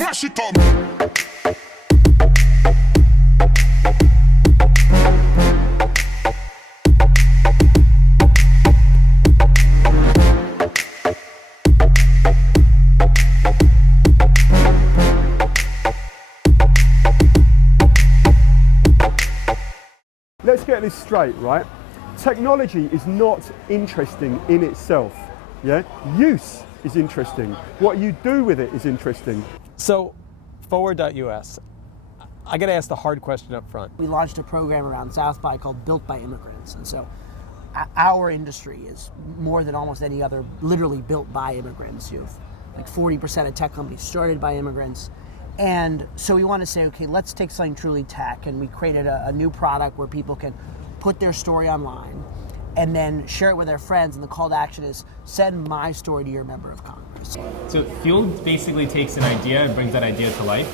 Mash it up. Let's get this straight, right? Technology is not interesting in itself, yeah? Use is interesting. What you do with it is interesting. So, Forward.us, I got to ask the hard question up front. We launched a program around South by called Built by Immigrants, and so our industry is more than almost any other literally built by immigrants. You have like 40% of tech companies started by immigrants. And so we want to say, okay, let's take something truly tech, and we created a new product where people can put their story online and then share it with their friends, and the call to action is send my story to your member of Congress. So Fuel basically takes an idea and brings that idea to life.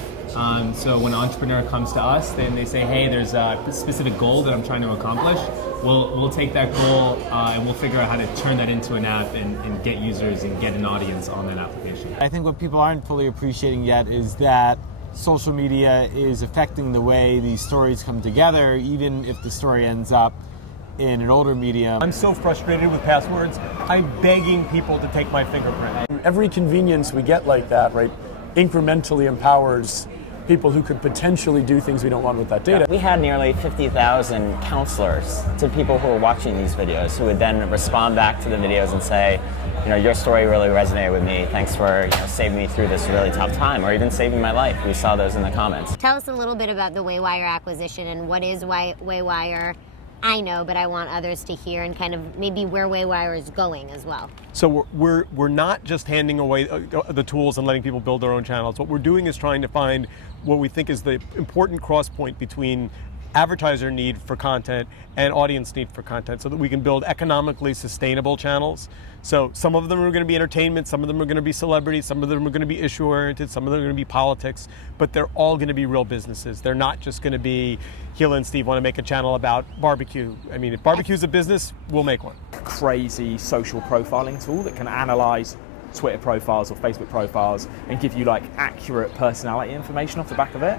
So when an entrepreneur comes to us, then they say, hey, there's a specific goal that I'm trying to accomplish. We'll take that goal and we'll figure out how to turn that into an app and get users and get an audience on that application. I think what people aren't fully appreciating yet is that social media is affecting the way these stories come together, even if the story ends up in an older medium. I'm so frustrated with passwords. I'm begging people to take my fingerprint. Every convenience we get like that, right, incrementally empowers people who could potentially do things we don't want with that data. We had nearly 50,000 counselors to people who were watching these videos who would then respond back to the videos and say, you know, your story really resonated with me. Thanks for saving me through this really tough time, or even saving my life. We saw those in the comments. Tell us a little bit about the Waywire acquisition and what is Waywire. I know, but I want others to hear, and kind of maybe where Waywire is going as well. So we're not just handing away the tools and letting people build their own channels. What we're doing is trying to find what we think is the important cross point between advertiser need for content and audience need for content, so that we can build economically sustainable channels. So some of them are going to be entertainment, some of them are going to be celebrity, some of them are going to be issue oriented, some of them are going to be politics, but they're all going to be real businesses. They're not just going to be, Hila and Steve want to make a channel about barbecue. I mean, if barbecue's a business, we'll make one. Crazy social profiling tool that can analyze Twitter profiles or Facebook profiles and give you like accurate personality information off the back of it.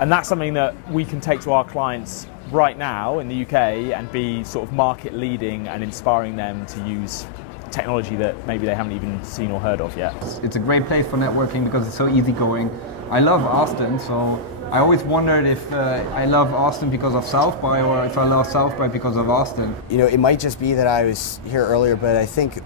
And that's something that we can take to our clients right now in the UK and be sort of market leading and inspiring them to use technology that maybe they haven't even seen or heard of yet. It's a great place for networking because it's so easygoing. I love Austin, so I always wondered if I love Austin because of South by, or if I love South by because of Austin. You know, it might just be that I was here earlier, but I think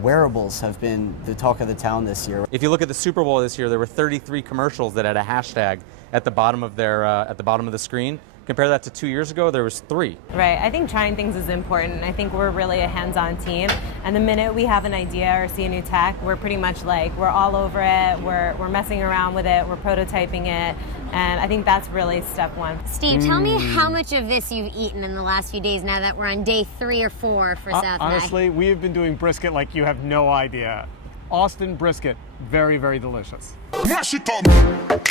wearables have been the talk of the town this year. If you look at the Super Bowl this year, there were 33 commercials that had a hashtag at the bottom of the screen. Compare that to 2 years ago, there was 3. Right, I think trying things is important. I think we're really a hands-on team, and the minute we have an idea or see a new tech, we're pretty much like, we're all over it, we're messing around with it, we're prototyping it, and I think that's really step one. Steve, tell me how much of this you've eaten in the last few days now that we're on day 3 or 4 for South by. Honestly, we have been doing brisket like you have no idea. Austin brisket, very, very delicious. Mash it up.